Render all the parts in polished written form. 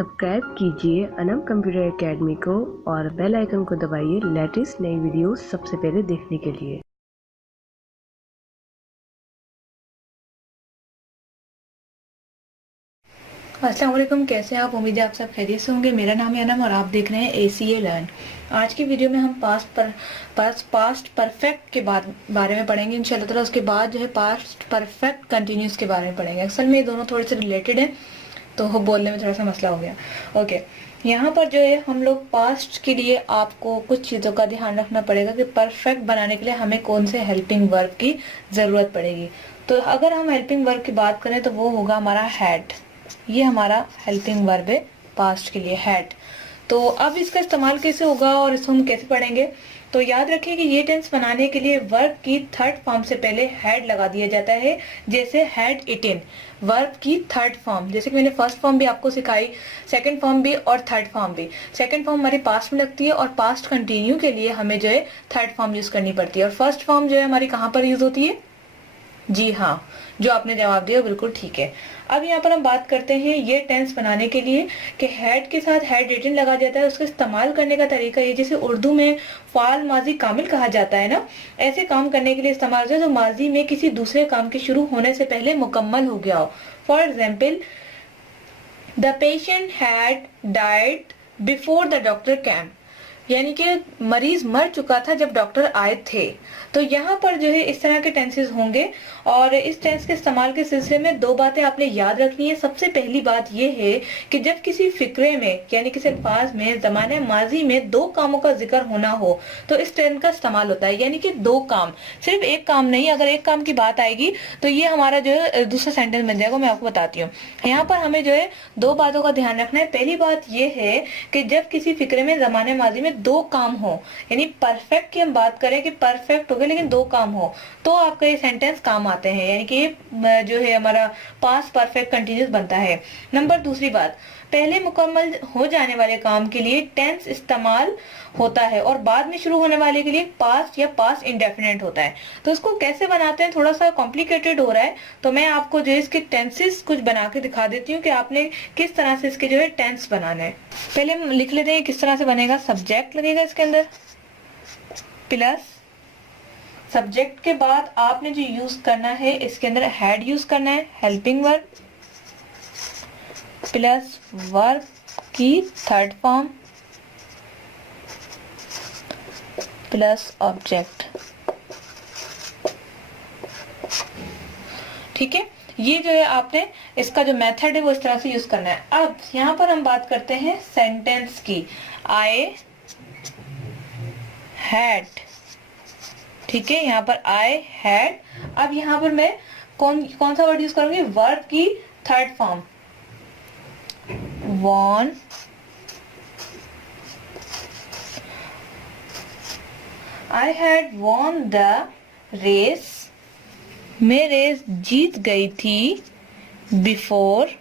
Subscribe कीजिए Anam computer academy को और बेल आइकन को दबाइए लेटेस्ट नई वीडियोस सबसे पहले देखने के लिए। अस्सलाम वालेकुम, कैसे हैं आप? उम्मीद है आप सब खैरियत से होंगे। मेरा नाम है अनम और आप देख रहे हैं ACA लर्न। आज की वीडियो में हम पास्ट परफेक्ट के बारे में पढ़ेंगे इंशाल्लाह ताला। उसके बाद जो है पास्ट परफेक्ट कंटिन्यूस के बारे में पढ़ेंगे। असल में ये दोनों थोड़े से रिलेटेड हैं, तो बोलने में थोड़ा सा मसला हो गया। ओके, यहाँ पर जो है हम लोग पास्ट के लिए आपको कुछ चीज़ों का ध्यान रखना पड़ेगा कि परफेक्ट बनाने के लिए हमें कौन से हेल्पिंग वर्ब की ज़रूरत पड़ेगी। तो अगर हम हेल्पिंग वर्ब की बात करें तो वो होगा हमारा हैड। ये हमारा हेल्पिंग वर्ब है पास्ट के लिए, हैड। तो अब इसका इस्तेमाल कैसे होगा और इसको हम कैसे पढ़ेंगे? तो याद रखिए कि ये टेंस बनाने के लिए वर्ब की थर्ड फॉर्म से पहले हैड लगा दिया जाता है। जैसे हैड इटिन, वर्ब की थर्ड फॉर्म, जैसे कि मैंने फर्स्ट फॉर्म भी आपको सिखाई, सेकंड फॉर्म भी और थर्ड फॉर्म भी। सेकंड फॉर्म हमारी पास्ट में लगती है और पास्ट कंटिन्यू के लिए हमें जो है थर्ड फॉर्म यूज करनी पड़ती है। और फर्स्ट फॉर्म जो है हमारी कहाँ पर यूज होती है? जी हाँ, जो आपने जवाब दिया बिल्कुल ठीक है। अब यहाँ पर हम बात करते हैं ये टेंस बनाने के लिए कि हैड के साथ हैड रिटन लगा जाता है। उसका इस्तेमाल करने का तरीका ये, जैसे उर्दू में फाल माजी कामिल कहा जाता है ना, ऐसे काम करने के लिए इस्तेमाल होता है जो माजी में किसी दूसरे काम के शुरू होने से पहले मुकम्मल हो गया हो। For example, the patient had died before the doctor came, यानी कि मरीज मर चुका था जब डॉक्टर आए थे। तो यहाँ पर जो है इस तरह के टेंसेस होंगे और इस टेंस के इस्तेमाल के सिलसिले में दो बातें आपने याद रखनी है। सबसे पहली बात ये है कि जब किसी फिक्रे में यानी किसी अल्फाज में ज़माने माजी में दो कामों का जिक्र होना हो तो इस टेंस का इस्तेमाल होता है। यानी कि दो काम, सिर्फ एक काम नहीं। अगर एक काम की बात आएगी तो ये हमारा जो है दूसरा सेंटेंस बन जाएगा। मैं आपको बताती हूँ। यहाँ पर हमें जो है दो बातों का ध्यान रखना है। पहली बात ये है कि जब किसी फिक्रे में ज़माने माजी में दो काम हो, यानी परफेक्ट की हम बात करें कि परफेक्ट हो गया लेकिन दो काम हो, तो आपका ये सेंटेंस काम आते हैं, यानी कि ये जो है हमारा पास्ट परफेक्ट कंटिन्यूस बनता है। नंबर दूसरी बात, पहले मुकम्मल हो जाने वाले काम के लिए टेंस इस्तेमाल होता है और बाद में शुरू होने वाले के लिए पास्ट या पास्ट इंडेफिनिट होता है। तो इसको कैसे बनाते हैं, थोड़ा सा कॉम्प्लिकेटेड हो रहा है, तो मैं आपको जो है इसके टेंसेस कुछ बना के दिखा देती हूँ कि आपने किस तरह से इसके जो है टेंस बनाने हैं। पहले हम लिख लेते हैं किस तरह से बनेगा। सब्जेक्ट लगेगा इसके अंदर, प्लस सब्जेक्ट के बाद आपने जो यूज करना है इसके अंदर हैड यूज करना है, हेल्पिंग वर्ब, प्लस वर्ब की थर्ड फॉर्म, प्लस ऑब्जेक्ट। ठीक है, ये जो है आपने इसका जो मेथड है वो इस तरह से यूज करना है। अब यहाँ पर हम बात करते हैं सेंटेंस की। आई हैड, ठीक है, यहाँ पर आई हैड। अब यहाँ पर मैं कौन सा वर्ड यूज करूंगी? वर्ब की third form, won, I had won the race, मैं रेस जीत गई थी, बिफोर।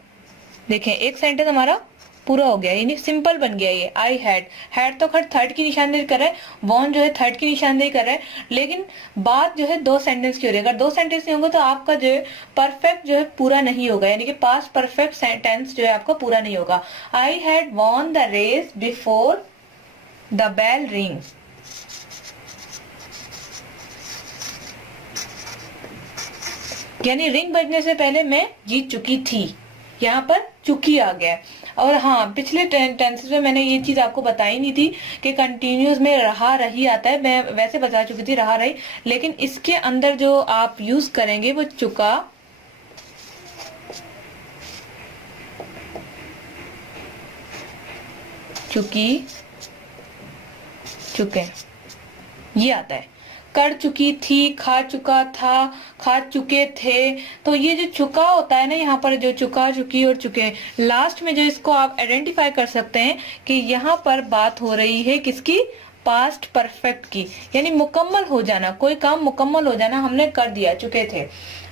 देखें एक सेंटेंस हमारा पूरा हो गया, यानी सिंपल बन गया ये। आई हैड तो खैर थर्ड की निशानदेही कर रहा है, वॉन जो है थर्ड की निशानदेही कर रहा है, लेकिन बात जो है दो सेंटेंस की हो रही है। अगर दो सेंटेंस नहीं होंगे तो आपका जो है परफेक्ट जो है पूरा नहीं होगा, यानी कि पास्ट परफेक्ट सेंटेंस जो है आपका पूरा नहीं होगा। I had won the race before the bell ring, यानी रिंग बजने से पहले मैं जीत चुकी थी। यहाँ पर चुकी आ गया। और हाँ, पिछले टेंसेस में मैंने ये चीज आपको बताई नहीं थी कि कंटिन्यूस में रहा रही आता है। मैं वैसे बता चुकी थी रहा रही, लेकिन इसके अंदर जो आप यूज करेंगे वो चुका, चुकी, चुके, ये आता है। कर चुकी थी, खा चुका था, खा चुके थे। तो ये जो चुका होता है ना, यहाँ पर जो चुका, चुकी और चुके, लास्ट में जो इसको आप आइडेंटिफाई कर सकते हैं कि यहाँ पर बात हो रही है किसकी? पास्ट परफेक्ट की, यानी मुकम्मल हो जाना, कोई काम मुकम्मल हो जाना, हमने कर दिया, चुके थे।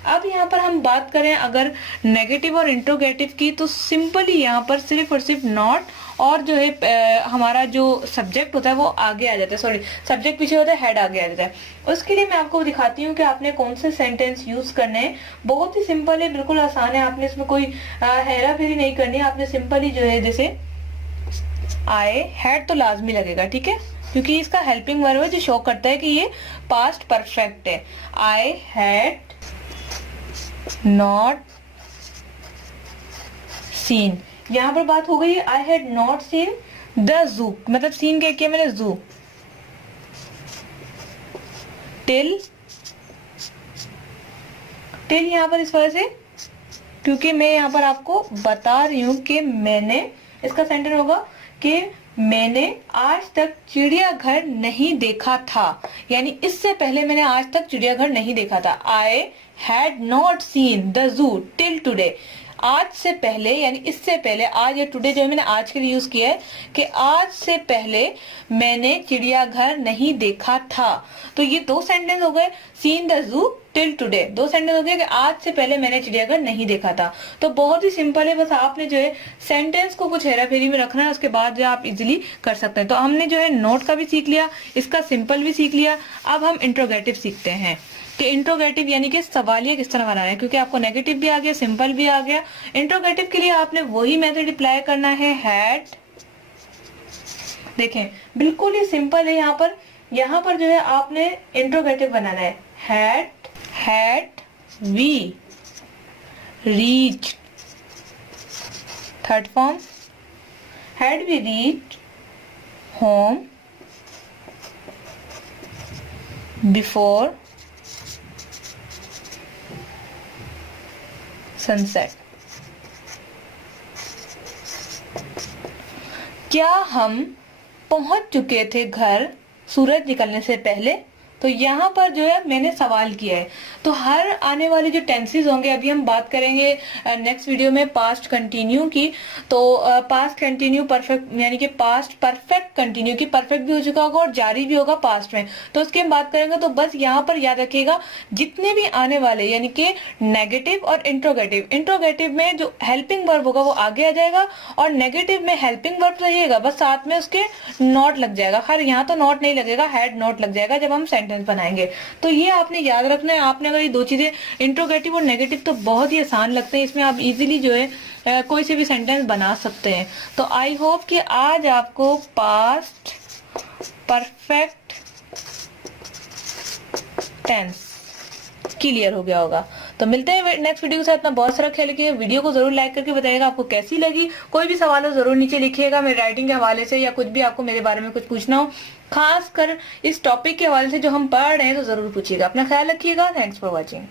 अब यहाँ पर हम बात करें अगर नेगेटिव और इंट्रोगेटिव की, तो सिंपली यहाँ पर सिर्फ और सिर्फ नॉट और जो है हमारा जो सब्जेक्ट होता है वो आगे आ जाता है, सॉरी सब्जेक्ट पीछे होता है, हेड आगे आ जाता है। उसके लिए मैं आपको दिखाती हूँ कि आपने कौन से सेंटेंस यूज करने हैं। बहुत ही सिंपल है, बिल्कुल आसान है, आपने इसमें कोई हेरा फेरी नहीं करनी है। आपने सिंपली जो है जैसे आई हैड तो लाजमी लगेगा, ठीक है, क्योंकि इसका हेल्पिंग वर्ब है जो शो करता है कि ये पास्ट परफेक्ट है। आई हैड नॉट सीन, यहाँ पर बात हो गई है I had not seen the zoo, मतलब सीन क्या किया मैंने, जू, टिल, टिल यहाँ पर इस वजह से क्योंकि मैं यहाँ पर आपको बता रही हूँ कि मैंने, इसका सेंटेंस होगा कि मैंने आज तक चिड़ियाघर नहीं देखा था, यानी इससे पहले मैंने आज तक चिड़ियाघर नहीं देखा था। I had not seen the zoo till today, आज से पहले यानी इससे पहले, आज या टुडे जो है मैंने आज के लिए यूज किया है कि आज से पहले मैंने चिड़ियाघर नहीं देखा था। तो ये दो सेंटेंस हो गए, seen the zoo till today, दो सेंटेंस हो गए कि आज से पहले मैंने चिड़ियाघर नहीं देखा था। तो बहुत ही सिंपल है, बस आपने जो है सेंटेंस को कुछ हेरा फेरी में रखना है, उसके बाद जो आप इजिली कर सकते हैं। तो हमने जो है नोट का भी सीख लिया, इसका सिंपल भी सीख लिया। अब हम इंट्रोगेटिव सीखते हैं कि इंट्रोगेटिव यानी कि सवालिया किस तरह बनाना है, क्योंकि आपको नेगेटिव भी आ गया, सिंपल भी आ गया। इंट्रोगेटिव के लिए आपने वही मेथड अप्लाई करना है, हैड, देखें बिल्कुल ही सिंपल है। यहाँ पर जो है आपने इंट्रोगेटिव बनाना है, had we reached, third form, had we reached home before sunset, क्या हम पहुंच चुके थे घर सूरज निकलने से पहले। तो यहाँ पर जो है मैंने सवाल किया है। तो हर आने वाले जो टेंसेस होंगे, अभी हम बात करेंगे नेक्स्ट वीडियो में पास्ट कंटिन्यू की। तो पास्ट कंटिन्यू परफेक्ट यानी कि पास्ट परफेक्ट कंटिन्यू की, परफेक्ट भी हो चुका होगा और जारी भी होगा पास्ट में, तो उसकी हम बात करेंगे। तो बस यहाँ पर याद रखिएगा जितने भी आने वाले यानी कि नेगेटिव और इंट्रोगेटिव, इंट्रोगेटिव में जो हेल्पिंग वर्ब होगा वो आगे आ जाएगा और नेगेटिव में हेल्पिंग वर्ब रहिएगा, बस साथ में उसके नॉट लग जाएगा। खैर यहाँ तो नॉट नहीं लगेगा, हैड नॉट लग जाएगा जब हम सेंटेंस बनाएंगे। तो ये आपने याद रखना है। आपने अगर ये दो चीजें, इंट्रोगेटिव और नेगेटिव, तो बहुत ही आसान लगते हैं, इसमें आप इजीली जो है कोई से भी सेंटेंस बना सकते हैं। तो आई होप कि आज आपको पास्ट परफेक्ट टेंस क्लियर हो गया होगा। तो मिलते हैं नेक्स्ट वीडियो के साथ। अपना बहुत सारा ख्याल रखिएगा। वीडियो को जरूर लाइक करके बताइएगा आपको कैसी लगी। कोई भी सवाल हो जरूर नीचे लिखिएगा, मेरे राइटिंग के हवाले से या कुछ भी आपको मेरे बारे में कुछ पूछना हो, खास कर इस टॉपिक के हवाले से जो हम पढ़ रहे हैं, तो जरूर पूछिएगा। अपना ख्याल रखिएगा। Thanks for watching.